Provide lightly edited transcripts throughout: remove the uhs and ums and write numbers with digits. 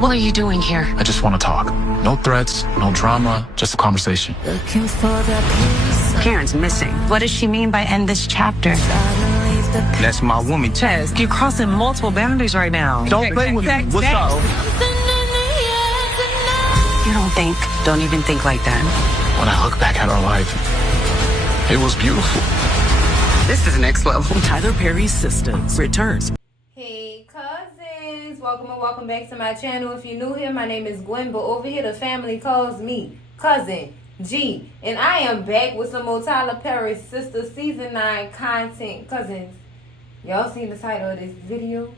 What are you doing here? I just want to talk. No threats, no drama, just a conversation. Looking for that peace. Karen's missing. What does she mean by end this chapter? That's my woman. Chaz, you're crossing multiple boundaries right now. Don't play with me. What's up? You don't even think like that. When I look back at our life, it was beautiful. This is next level. Tyler Perry's Sistas returns. Hey cousins, welcome back to my channel. If you're new here, my name is Gwen, but over here the family calls me Cousin G, and I am back with some more Tyler Perry Sistas Season 9 content. Cousins, y'all seen the title of this video,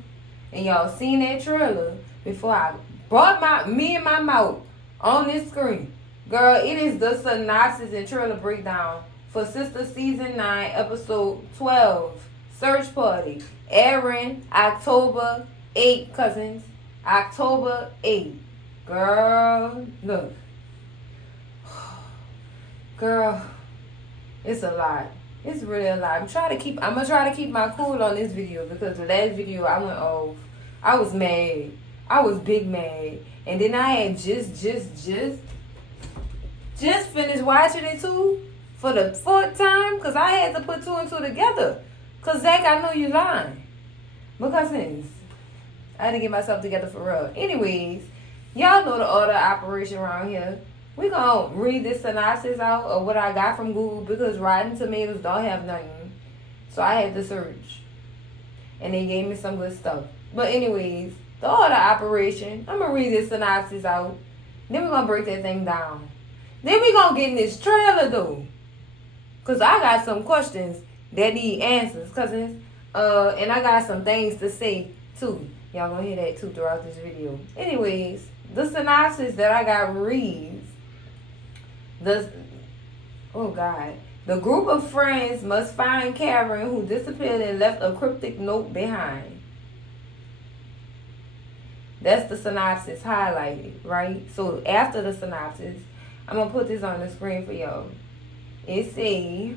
and y'all seen that trailer before I brought my mouth on this screen. Girl, it is the synopsis and trailer breakdown for Sistas Season 9, Episode 12, Search Party, airing October 8, cousins. October 8. Girl, look. Girl, it's a lot. It's really a lot. I'm gonna try to keep my cool on this video, because the last video I went off. I was mad. I was big mad. And then I had just finished watching it too for the fourth time, because I had to put two and two together. Because Zach, I know you lying. But cousins, I had to get myself together for real. Anyways, y'all know the order operation around here. We gonna read this synopsis out of what I got from Google, because Rotten Tomatoes don't have nothing. So I had to search. And they gave me some good stuff. But anyways, the order operation, I'm gonna read this synopsis out. Then we're gonna break that thing down. Then we gonna get in this trailer though, because I got some questions that need answers, cousins. And I got some things to say too. Y'all gonna hear that too throughout this video. Anyways, the synopsis that I got reads, the group of friends must find Karen, who disappeared and left a cryptic note behind. That's the synopsis highlighted, right? So after the synopsis, I'm going to put this on the screen for y'all. It says,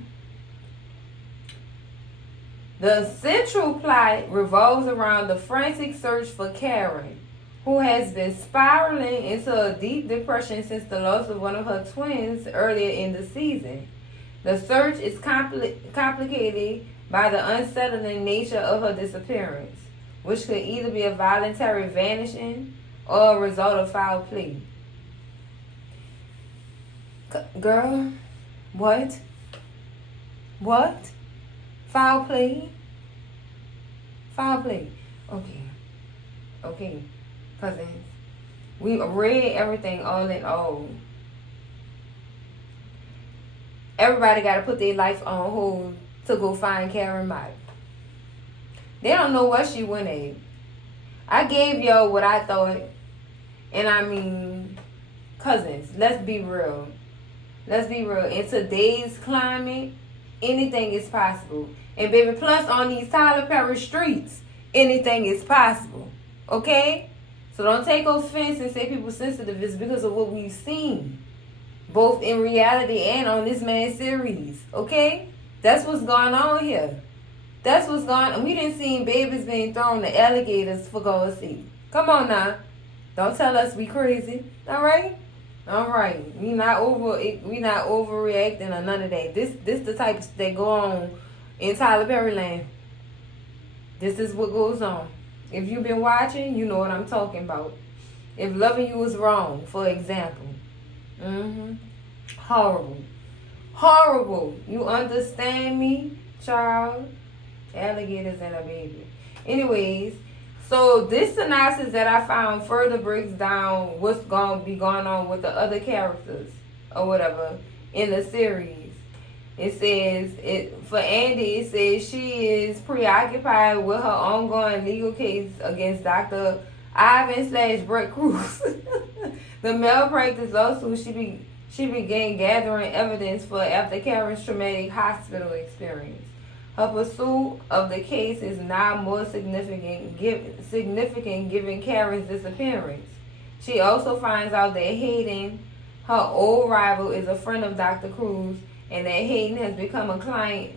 the central plot revolves around the frantic search for Karen, who has been spiraling into a deep depression since the loss of one of her twins earlier in the season. The search is complicated by the unsettling nature of her disappearance, which could either be a voluntary vanishing or a result of foul play. Girl, what? What? Foul play? Foul play. Okay, cousins. We read everything all in all. Everybody got to put their life on hold to go find Karen Mott. They don't know what she went at. I gave y'all what I thought. And I mean, cousins, let's be real. Let's be real. In today's climate, anything is possible. And baby, plus on these Tyler Perry streets, anything is possible. Okay? So don't take offense and say people sensitive. It's because of what we've seen, both in reality and on this man's series. Okay? That's what's going on here. That's what's going on. We didn't see babies being thrown to alligators, for God's sake. Come on now. Don't tell us we crazy. All right? All right. We not overreacting or none of that. This the types that go on in Tyler Perry land. This is what goes on. If you've been watching, you know what I'm talking about. If loving you is wrong, for example. Horrible. Horrible. You understand me, child? Alligators and a baby. Anyways, so this synopsis that I found further breaks down what's going to be going on with the other characters or whatever in the series. It says, for Andi, it says she is preoccupied with her ongoing legal case against Dr. Ivan / Brett Cruz. The malpractice lawsuit she began gathering evidence for after Karen's traumatic hospital experience. Her pursuit of the case is now more significant given Karen's disappearance. She also finds out that Hayden, her old rival, is a friend of Dr. Cruz, and that Hayden has become a client.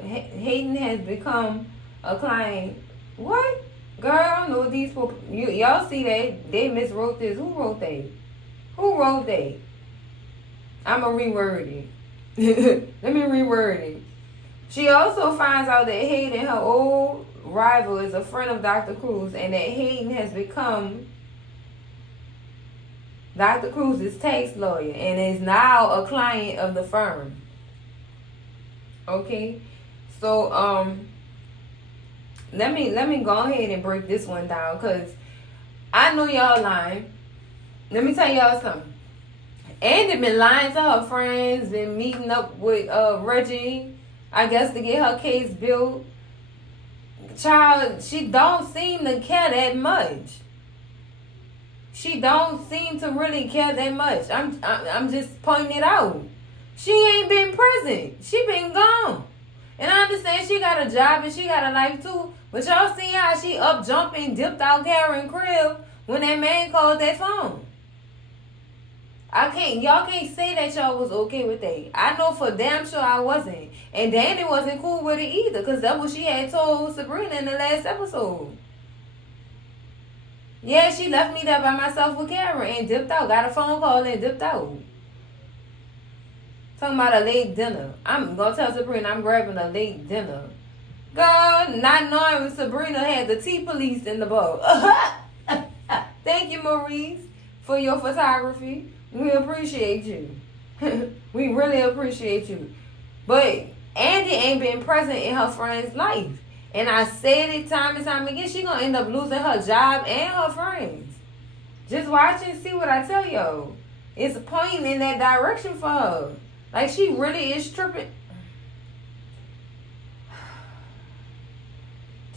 What? Girl, I don't know these people. Y'all see that? They miswrote this. Who wrote that? Who wrote that? I'ma reword it. Let me reword it. She also finds out that Hayden, her old rival, is a friend of Dr. Cruz, and that Hayden has become Dr. Cruz's tax lawyer and is now a client of the firm. Okay, so let me go ahead and break this one down, because I know y'all lying. Let me tell y'all something. Andi been lying to her friends, been meeting up with Reggie, I guess, to get her case built. Child, she don't seem to care that much. She don't seem to really care that much. I'm just pointing it out. She ain't been present. She been gone. And I understand she got a job and she got a life too. But y'all see how she up jumping, dipped out Karen crib when that man called that phone. Y'all can't say that y'all was okay with that. I know for damn sure I wasn't. And Danny wasn't cool with it either, because that's what she had told Sabrina in the last episode. Yeah, she left me there by myself with Karen and dipped out. Got a phone call and dipped out. Talking about a late dinner. I'm going to tell Sabrina I'm grabbing a late dinner. Girl, not knowing Sabrina had the tea police in the boat. Thank you, Maurice, for your photography. We appreciate you. We really appreciate you. But Andi ain't been present in her friend's life. And I said it time and time again, she gonna end up losing her job and her friends. Just watch and see what I tell y'all. It's pointing in that direction for her. Like, she really is tripping.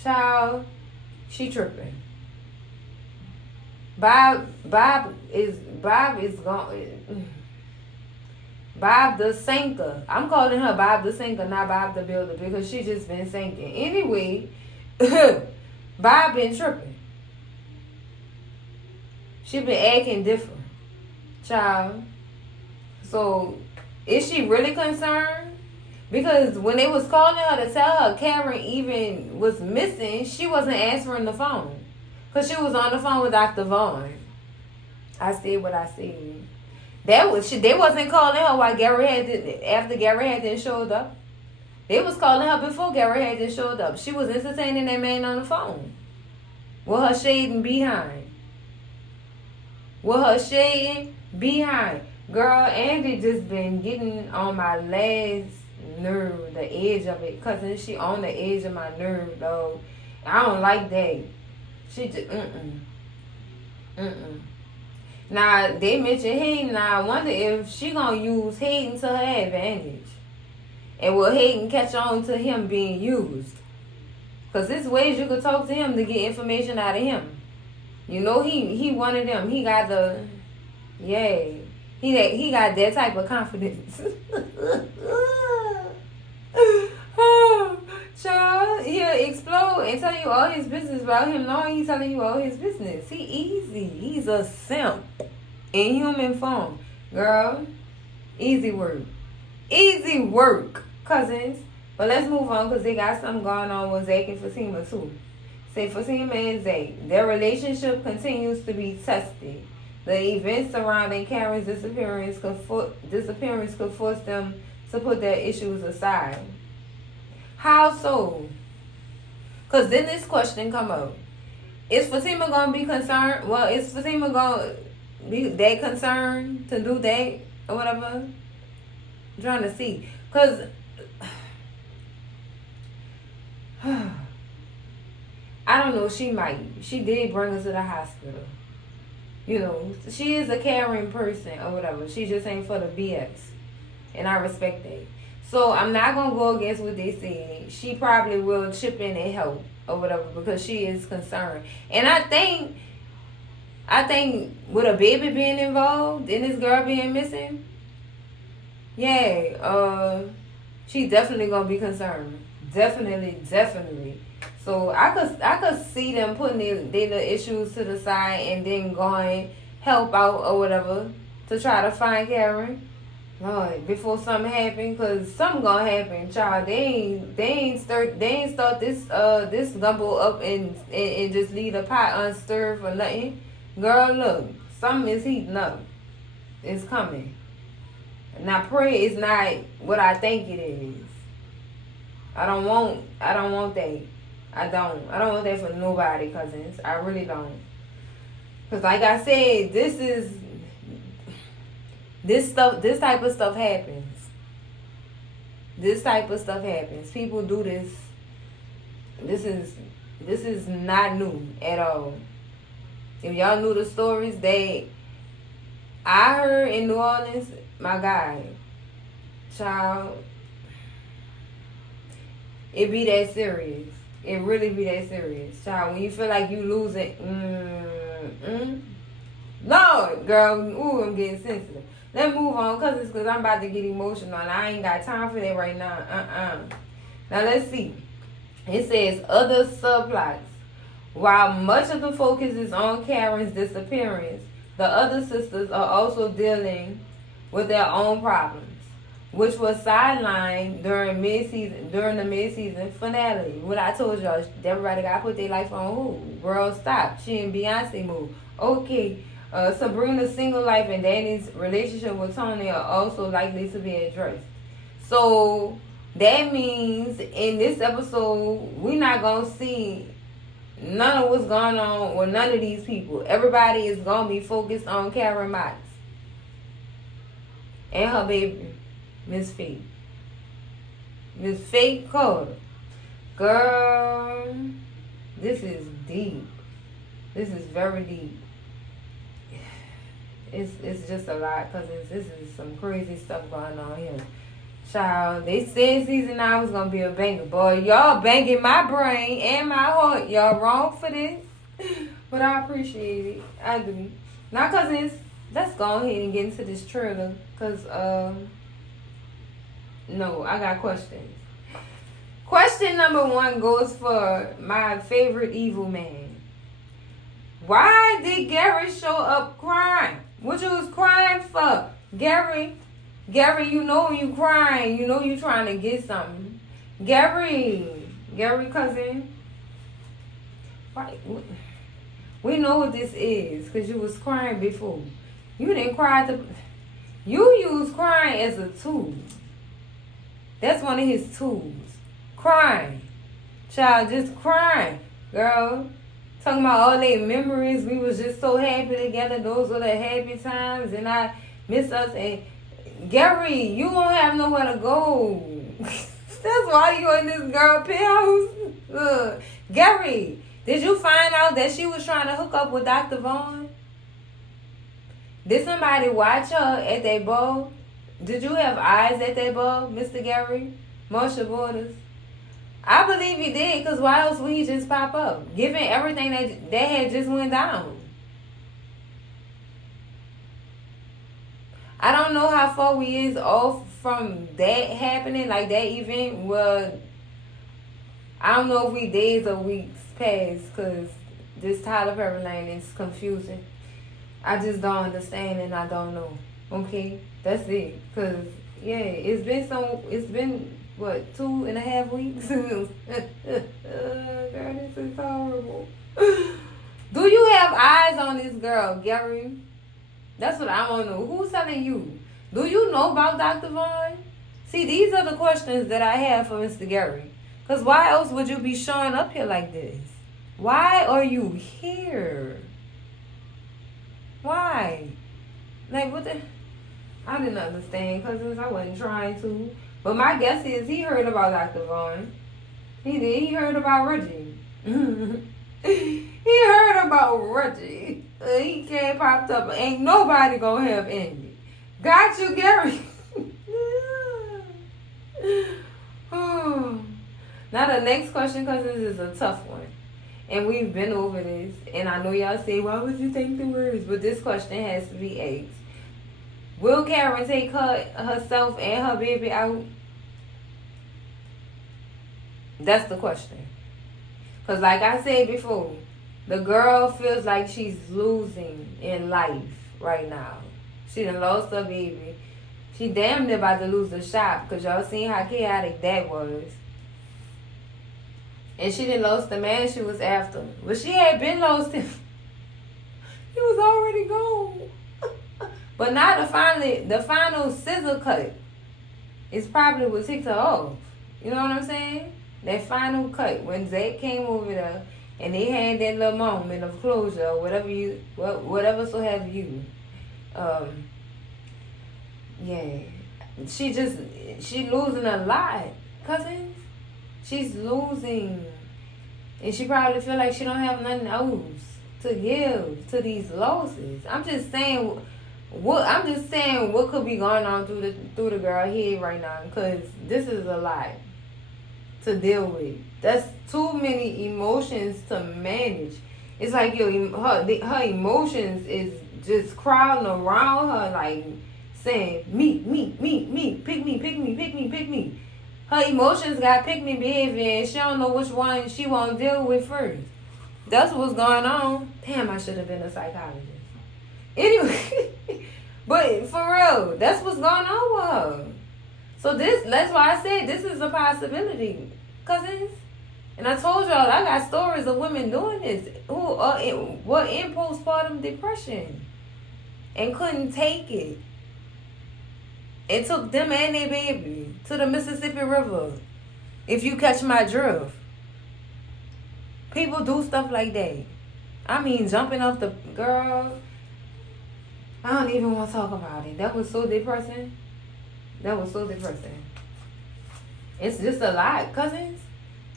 Child, she tripping. Bob is gone. Bob the sinker. I'm calling her Bob the sinker, not Bob the builder, because she just been sinking. Anyway, Bob been tripping. She been acting different, child. So, is she really concerned? Because when they was calling her to tell her Karen even was missing, she wasn't answering the phone. Because she was on the phone with Dr. Vaughn. I said what I said. They wasn't calling her while after Gary Hadden showed up. They was calling her before Gary Hadden showed up. She was entertaining that man on the phone. With her shading behind. Girl, Andi just been getting on my last nerve, the edge of it. Cousin, she on the edge of my nerve, though. I don't like that. She just, Now, they mentioned Hayden. Now, I wonder if she gonna use Hayden to her advantage. And will Hayden catch on to him being used? Because there's ways you could talk to him to get information out of him. You know, he one of them. He got the, yeah. He got that type of confidence. Child, he'll explode and tell you all his business about him knowing he's telling you all his business. He easy. He's a simp in human form. Girl, easy work. Easy work, cousins. But let's move on, because they got something going on with Zach and Fatima too. Say Fatima and Zach, their relationship continues to be tested. The events surrounding Karen's disappearance could force them to put their issues aside. How so? Because then this question come up. Is Fatima going to be concerned? Well, is Fatima going to be that concerned to do that or whatever? I'm trying to see. Because I don't know. She might. She did bring us to the hospital. You know, she is a caring person or whatever. She just ain't for the BS. And I respect that. So I'm not going to go against what they said. She probably will chip in and help or whatever, because she is concerned. And I think with a baby being involved and this girl being missing, yeah, she definitely going to be concerned. Definitely. So I could see them putting their issues to the side and then going help out or whatever to try to find Karen. Lord, before something happen, cause something gonna happen, child. They ain't start this gumbo up and just leave the pot unstirred for nothing. Girl, look, something is heating up. It's coming. And I pray it's not what I think it is. I don't want that. I don't want that for nobody, cousins. I really don't. Cause like I said, this type of stuff happens. This type of stuff happens. People do this. This is not new at all. If y'all knew the stories that I heard in New Orleans, my God, child, it be that serious. It really be that serious, child. When you feel like you losing, Lord, girl, ooh, I'm getting sensitive. Let's move on, cause I'm about to get emotional, and I ain't got time for that right now. Now let's see. It says other subplots. While much of the focus is on Karen's disappearance, the other sisters are also dealing with their own problems, which was sidelined during the mid-season finale. What I told y'all, everybody got to put their life on hold. Girl, stop. She and Beyonce move. Okay. Sabrina's single life and Danny's relationship with Tony are also likely to be addressed. So that means in this episode, we're not going to see none of what's going on with none of these people. Everybody is going to be focused on Karen Mox and her baby, Miss Faith. Miss Faith Carter. Girl, this is deep. This is very deep. It's just a lot, because this is some crazy stuff going on here. Child, they said season 9 was going to be a banger. Boy, y'all banging my brain and my heart. Y'all wrong for this. But I appreciate it. I do. Now, cousins, let's go ahead and get into this trailer. Because, no, I got questions. Question number 1 goes for my favorite evil man. Why did Gary show up crying? What you was crying for? Gary, you know you crying. You know you trying to get something. Gary, cousin. Why? We know what this is, because you was crying before. You didn't cry you used crying as a tool. That's one of his tools. Crying. Child, just crying. Girl. Talking about all their memories. We was just so happy together. Those were the happy times. And I miss us. And Gary, you won't have nowhere to go. That's why you in this girl penthouse. Gary, did you find out that she was trying to hook up with Dr. Vaughn? Did somebody watch her at that ball? Did you have eyes at that ball, Mr. Gary? Marsha Borders? I believe he did, because why else would he just pop up? Given everything that had just went down. I don't know how far we is off from that happening, like that event. Well, I don't know if we days or weeks past, because this Tyler Perry Lane is confusing. I just don't understand, and I don't know. Okay? That's it. Because, yeah, it's been what, 2.5 weeks? Girl, this is horrible. Do you have eyes on this girl, Gary? That's what I want to know. Who's telling you? Do you know about Dr. Vaughn? See, these are the questions that I have for Mr. Gary. Because why else would you be showing up here like this? Why are you here? Why? Like, what the... I didn't understand, cousins. I wasn't trying to. But my guess is he heard about Dr. Vaughn. He did. He heard about Reggie. He heard about Reggie. He came popped up. Ain't nobody gonna have Andy. Got you, Gary. Now the next question, cousins, is a tough one. And we've been over this. And I know y'all say, why would you take the words? But this question has to be asked. Will Karen take herself and her baby out? That's the question. Because like I said before, the girl feels like she's losing in life right now. She done lost her baby. She damn near about to lose the shop because y'all seen how chaotic that was. And she didn't lose the man she was after. But she had been lost him. He was already gone. But now the final scissor cut is probably what ticked her off. You know what I'm saying? That final cut when Zach came over there and they had that little moment of closure or whatever so have you. Yeah. She losing a lot, cousins. She's losing. And she probably feel like she don't have nothing else to give to these losses. I'm just saying what could be going on through the girl head right now, because this is a lot to deal with. That's too many emotions to manage. It's like her emotions is just crowding around her, like saying me, pick me. Her emotions got pick me behavior, and she don't know which one she won't deal with first. That's what's going on. Damn, I should have been a psychologist. Anyway, but for real, that's what's going on with her. So that's why I said this is a possibility, cousins. And I told y'all I got stories of women doing this who were in postpartum depression and couldn't take it. It took them and their baby to the Mississippi River. If you catch my drift. People do stuff like that. I mean, jumping off the girl. I don't even want to talk about it. That was so depressing. It's just a lot, cousins.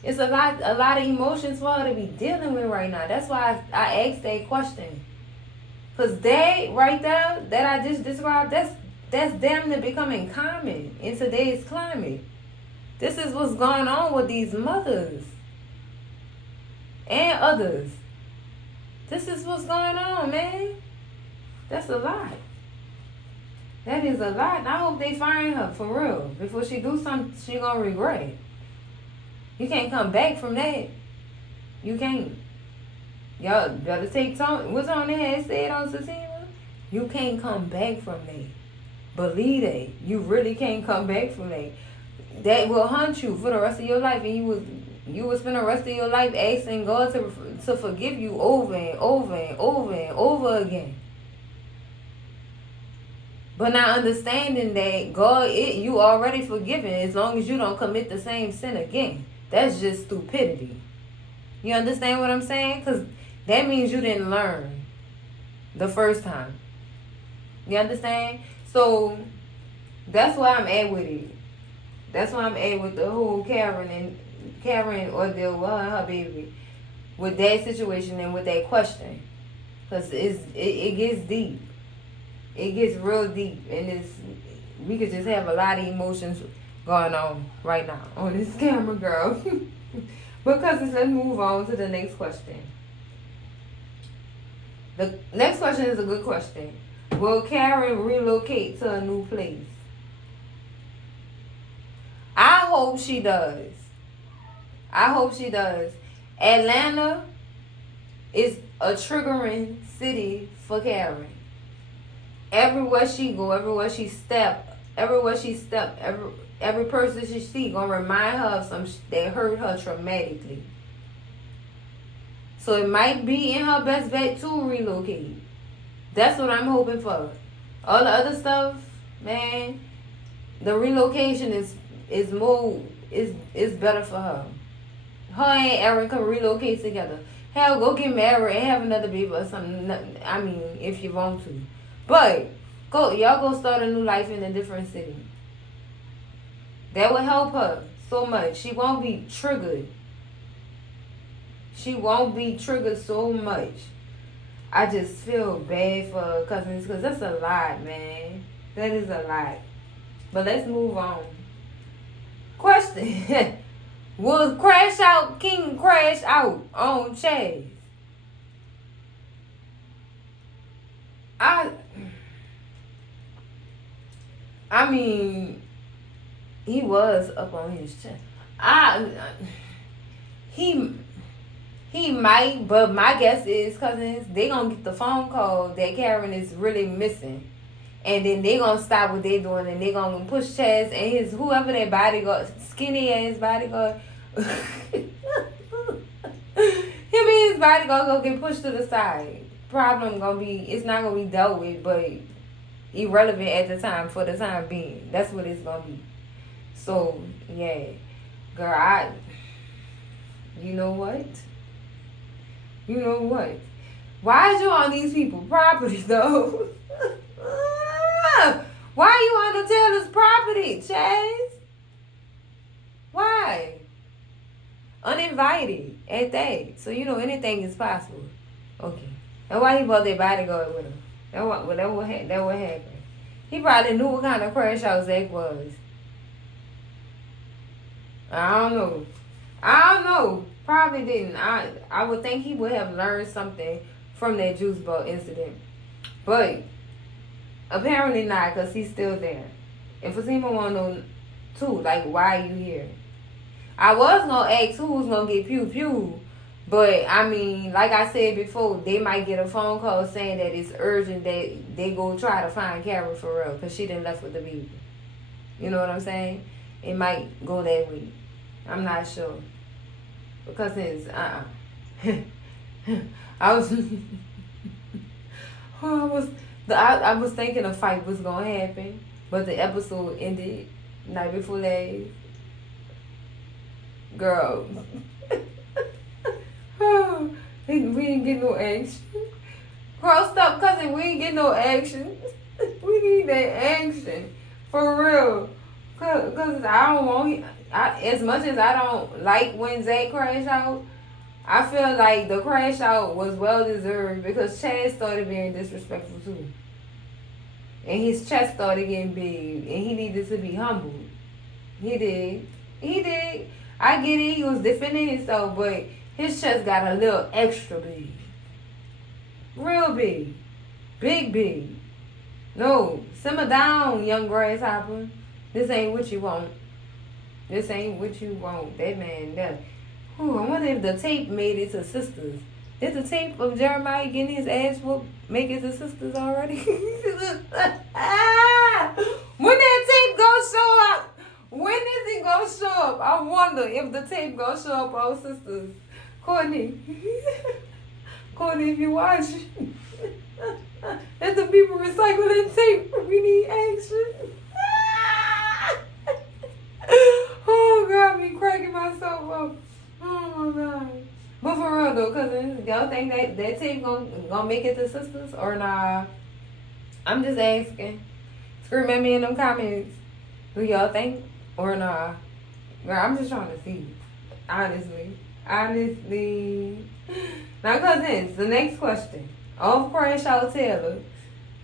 It's a lot of emotions for her to be dealing with right now. That's why I asked that question. Because that right there, that I just described, that's damn near becoming common in today's climate. This is what's going on with these mothers and others. This is what's going on, man. That's a lot. That is a lot. And I hope they find her for real. Before she do something, she gonna regret it. You can't come back from that. You can't. Y'all better take Tony. What's on the head said on Fatima? You can't come back from that. Believe that. You really can't come back from that. That will haunt you for the rest of your life, and you will spend the rest of your life asking God to forgive you over and over and over and over again. But not understanding that God, you already forgiven as long as you don't commit the same sin again. That's just stupidity. You understand what I'm saying? Because that means you didn't learn the first time. You understand? So that's why I'm at with it. That's why I'm at with the whole Karen ordeal with her and her baby. With that situation and with that question. Because it gets deep. It gets real deep. And we could just have a lot of emotions going on right now on this camera, girl. Because let's move on to the next question. The next question is a good question. Will Karen relocate to a new place? I hope she does. Atlanta is a triggering city for Karen. Everywhere she go, everywhere she step, every person she see gonna remind her of some that hurt her traumatically. So it might be in her best bet to relocate. That's what I'm hoping for. All the other stuff, man, the relocation is better for her. Her and Aaron can relocate together. Hell, go get married and have another baby or something. I mean, if you want to. But y'all go start a new life in a different city. That will help her so much. She won't be triggered. So much. I just feel bad for her cousins because that's a lot, man. That is a lot. But let's move on. Question. Will King crash out on Chaz? I mean, he was up on his chest. He might, but my guess is, cousins, they gonna get the phone call that Karen is really missing. And then they gonna stop what they doing and they gonna push Chaz and his whoever that bodyguard, skinny ass bodyguard. Him and his bodyguard gonna get pushed to the side. Problem gonna be, it's not gonna be dealt with, but irrelevant at the time for the time being. That's what it's gonna be. So yeah, girl, you know what? You know what? Why is you on these people's property though? Why you on the Taylor's property, Chaz? Why? Uninvited at that. So you know anything is possible. Okay. That's why he bought that bodyguard with him. That what happened. He probably knew what kind of crash out Zach was. I don't know. Probably didn't. I would think he would have learned something from that juice bowl incident. But apparently not, because he's still there. And Fatima want to know, too, like, why are you here? I was going to ask who was going to get pew-pew. But, I mean, like I said before, they might get a phone call saying that it's urgent that they go try to find Karen for real. Because she done left with the baby. You know what I'm saying? It might go that way. I'm not sure. Because it's, I was thinking a fight was gonna happen, but the episode ended night before last. Girl, we didn't get no action. Girl, stop cussing. We ain't get no action. We need that action for real. Cause I don't want. As much as I don't like when Zach crashed out, I feel like the crash out was well deserved because Chaz started being disrespectful too. And his chest started getting big and he needed to be humbled. He did. I get it, he was defending himself, but his chest got a little extra big. Real big. Big. No, simmer down, young grasshopper. This ain't what you want. That man there. I wonder if the tape made it to Sistas. Did the tape of Jeremiah getting his ass whooped make it to Sistas already? When that tape gonna show up? When is it gonna show up? I wonder if the tape gonna show up on Sistas. Courtney, if you watch, let the people recycle that tape. We need action. Oh, God, me cracking myself up. Oh, my God. But for real, though, cousins, y'all think that tape gonna make it to Sistas or nah? I'm just asking. Scream at me in them comments. Do y'all think or nah? Girl, I'm just trying to see. Honestly. Now, cousins, the next question. Off Crash Out Taylor.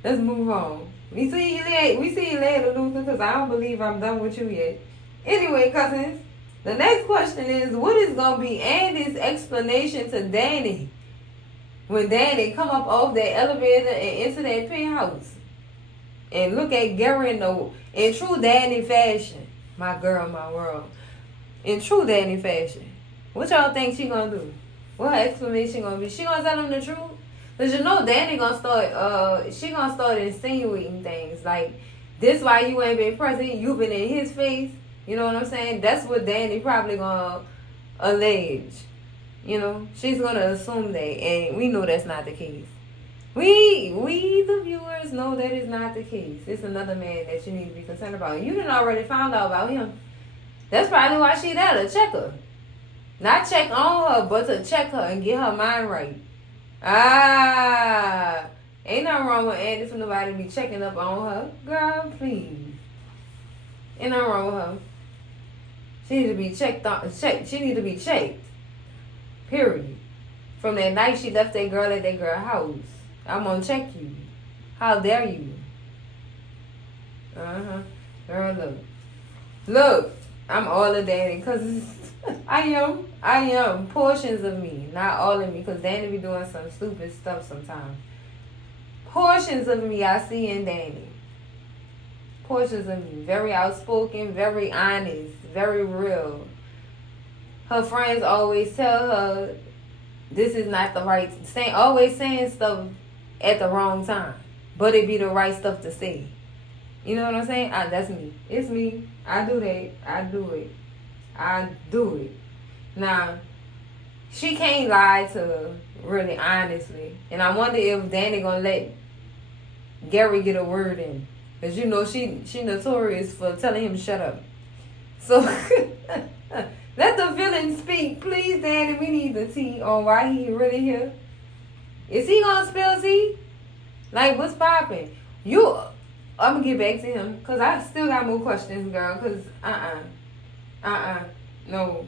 Let's move on. We see you later, Luther, because I don't believe I'm done with you yet. Anyway, cousins, the next question is, what is going to be Andy's explanation to Danny when Danny come up off that elevator and into that penthouse and look at Gary in true Danny fashion? My girl, my world. In true Danny fashion. What y'all think she going to do? What her explanation going to be? She going to tell him the truth? Because you know Danny going to start, she going to start insinuating things. Like, this why you ain't been present, you been in his face. You know what I'm saying? That's what Danny probably gonna allege. You know, she's gonna assume that, and we know that's not the case. We the viewers know that is not the case. It's another man that you need to be concerned about. You done already found out about him. That's probably why she there, to check her. Not check on her, but to check her and get her mind right. Ain't nothing wrong with Andy for nobody to be checking up on her. Girl, please. Ain't nothing wrong with her. She need to be She need to be checked. Period. From that night she left that girl at that girl's house. I'm gonna check you. How dare you? Girl, look. I'm all of Danny because I am portions of me, not all of me, because Danny be doing some stupid stuff sometimes. Portions of me I see in Danny. Portions of me. Very outspoken, very honest, very real. Her friends always tell her this is not the right thing. Always saying stuff at the wrong time. but it be the right stuff to say. You know what I'm saying? That's me. It's me. I do that. I do it. I do it. Now, she can't lie to her, really, honestly. And I wonder if Danny gonna let Gary get a word in. Because, you know, she notorious for telling him to shut up. So, let the villain speak. Please, Danny, we need the tea on why he really here. Is he gonna spill tea? Like, what's popping? I'm gonna get back to him. Because I still got more questions, girl. Because, no.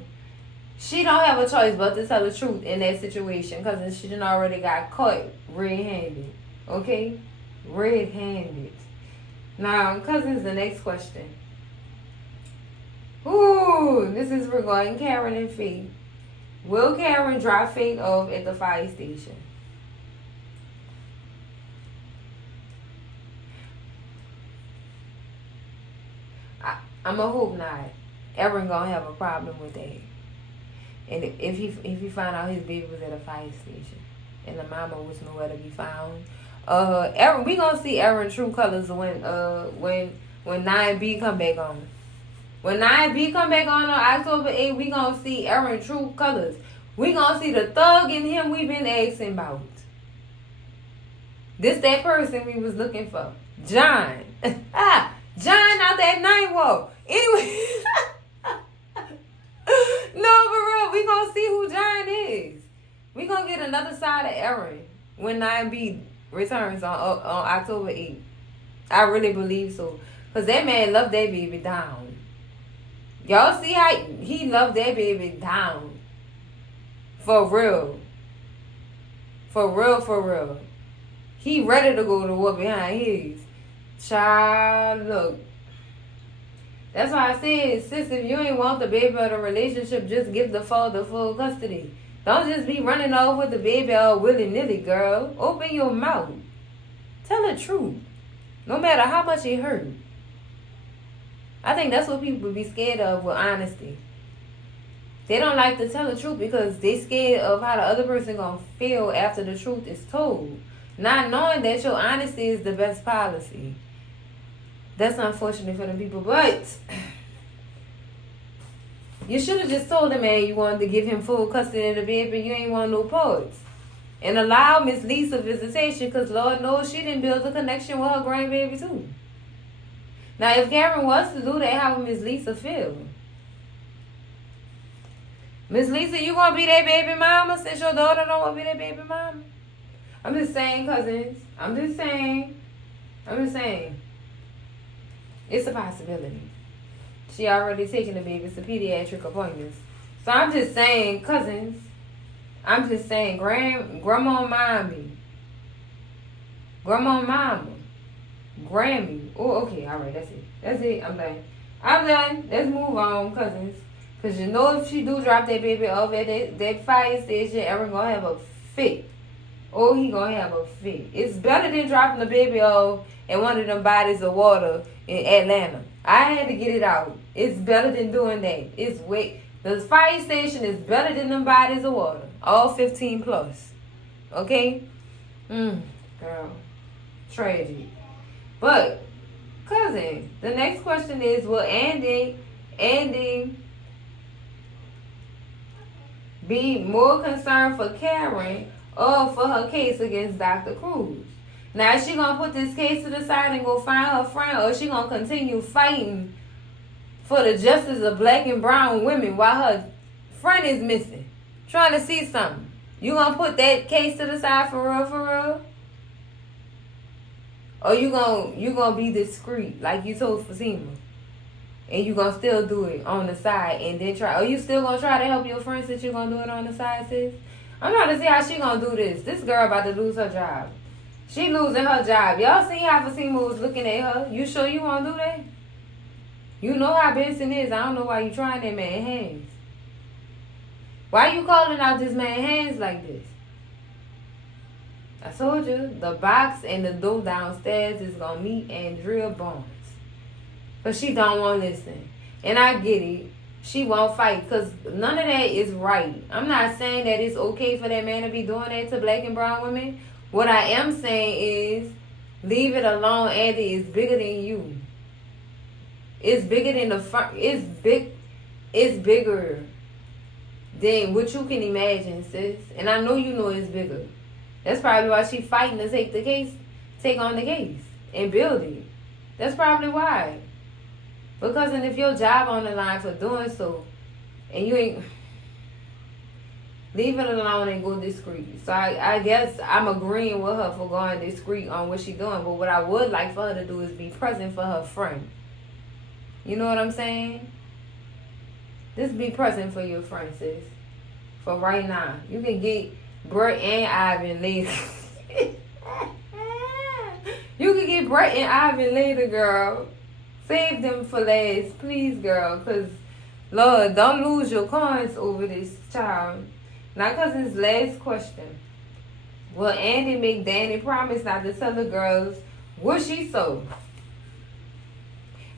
She don't have a choice but to tell the truth in that situation. Because she done already got caught red-handed. Okay? Red-handed. Now, cousins, the next question. Ooh, this is regarding Karen and Faith. Will Karen drop Faith off at the fire station? I'ma hope not. Aaron gonna have a problem with that. And if he find out his baby was at a fire station and the mama was nowhere to be found, Aaron, we gonna see Aaron true colors when 9B come back on. When 9B come back on October 8th, we gonna see Aaron true colors. We gonna see the thug in him we been asking about. This that person we was looking for. John. John out that night walk. Anyway. No, for real. We gonna see who John is. We gonna get another side of Aaron when 9B returns on October 8th. I really believe so. Because that man loved that baby down. Y'all see how he loved that baby down. For real. For real, for real. He ready to go to war behind his. Child, look. That's why I said, sis, if you ain't want the baby or the relationship, just give the father full custody. Don't just be running off with the baby all willy-nilly, girl. Open your mouth. Tell the truth. No matter how much it hurt. I think that's what people be scared of with honesty. They don't like to tell the truth because they scared of how the other person gonna feel after the truth is told. Not knowing that your honesty is the best policy. That's unfortunate for them people, but you should have just told the man you wanted to give him full custody of the baby. You ain't want no parts. And allow Miss Lisa visitation because Lord knows she didn't build a connection with her grandbaby too. Now, if Karen wants to do that, how would Miss Lisa feel? Miss Lisa, you gonna be that baby mama since your daughter don't want to be that baby mama? I'm just saying, cousins. I'm just saying. It's a possibility. She already taken the babies to pediatric appointments. So I'm just saying, cousins. I'm just saying, grandma and mommy. Grandma and mama. Grammy. Oh, okay. All right. That's it. I'm done. Let's move on, cousins. Because you know if she do drop that baby off at that fire station, Aaron gonna have a fit. Oh, he gonna have a fit. It's better than dropping the baby off in one of them bodies of water in Atlanta. I had to get it out. It's better than doing that. The fire station is better than them bodies of water. All 15 plus. Okay? Girl. Tragic. But, cousin, the next question is, will Andi be more concerned for Karen or for her case against Dr. Cruz? Now, is she going to put this case to the side and go find her friend, or is she going to continue fighting for the justice of black and brown women while her friend is missing? Trying to see something. You going to put that case to the side for real? Or you gonna be discreet like you told Fatima, and you gonna still do it on the side and then try? Or you still gonna try to help your friend since you gonna do it on the side, sis? I'm trying to see how she gonna do this. This girl about to lose her job. She losing her job. Y'all seen how Fatima was looking at her? You sure you wanna do that? You know how Benson is. I don't know why you trying that man's hands. Why you calling out this man's hands like this? I told you, the box and the door downstairs is going to meet Andrea Barnes. But she don't want to listen. And I get it. She won't fight because none of that is right. I'm not saying that it's okay for that man to be doing that to black and brown women. What I am saying is Leave it alone, Andy. It's bigger than you. It's bigger than the front. It's bigger than what you can imagine, sis. And I know you know it's bigger. That's probably why she's fighting to take on the case and build it. That's probably why. Because and if your job on the line for doing so, and you ain't, leave it alone and go discreet. So I guess I'm agreeing with her for going discreet on what she's doing. But what I would like for her to do is be present for her friend. You know what I'm saying? Just be present for your friend, sis. For right now. You can get Brett and Ivan later. You can get Brett and Ivan later, girl. Save them for last, please, girl. Because, Lord, don't lose your coins over this child. Now, cousin's last question. Will Andi make Danny promise not to tell the girls what she sold?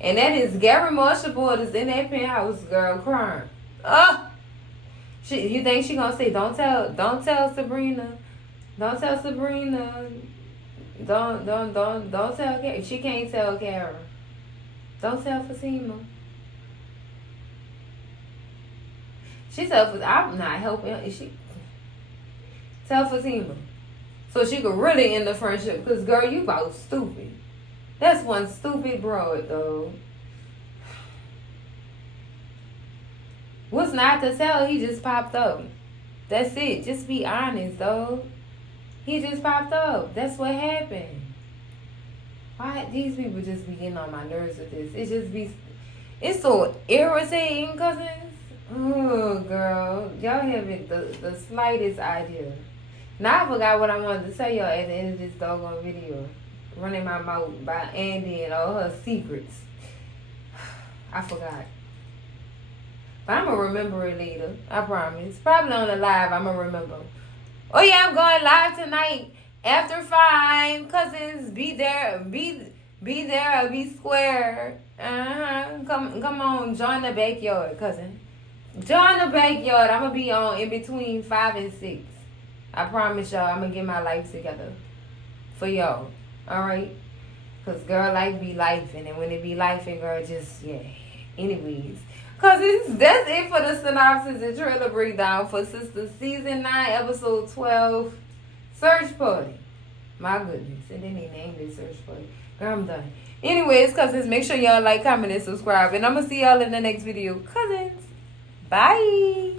And that is Gary Marshall Borders in that penthouse, girl, crying. You think she gonna say, don't tell Sabrina. Don't tell Sabrina. Don't tell Karen. She can't tell Karen. Don't tell Fatima. She tell I'm not helping. She tell Fatima. So she could really end the friendship. Because, girl, you about stupid. That's one stupid broad, though. What's not to tell? He just popped up. That's it. Just be honest, though. He just popped up. That's what happened. Why these people just be getting on my nerves with this? It's so irritating, cousins. Oh, girl. Y'all haven't the slightest idea. Now I forgot what I wanted to tell y'all at the end of this doggone video. Running my mouth by Andi and all her secrets. I forgot. But I'm going to remember it later. I promise. Probably on the live, I'm going to remember. Oh, yeah, I'm going live tonight after 5. Cousins, be there. Be there. Be square. Come on. Join the backyard, cousin. Join the backyard. I'm going to be on in between 5 and 6. I promise y'all, I'm going to get my life together for y'all. Alright? Because girl, life be life. And when it be life, and girl, just, yeah. Anyways. Because that's it for the synopsis and trailer breakdown for Sistas Season 9, Episode 12, Search Party. My goodness. And then they named it Search Party. Girl, I'm done. Anyways, cousins, make sure y'all like, comment, and subscribe. And I'm going to see y'all in the next video. Cousins, bye.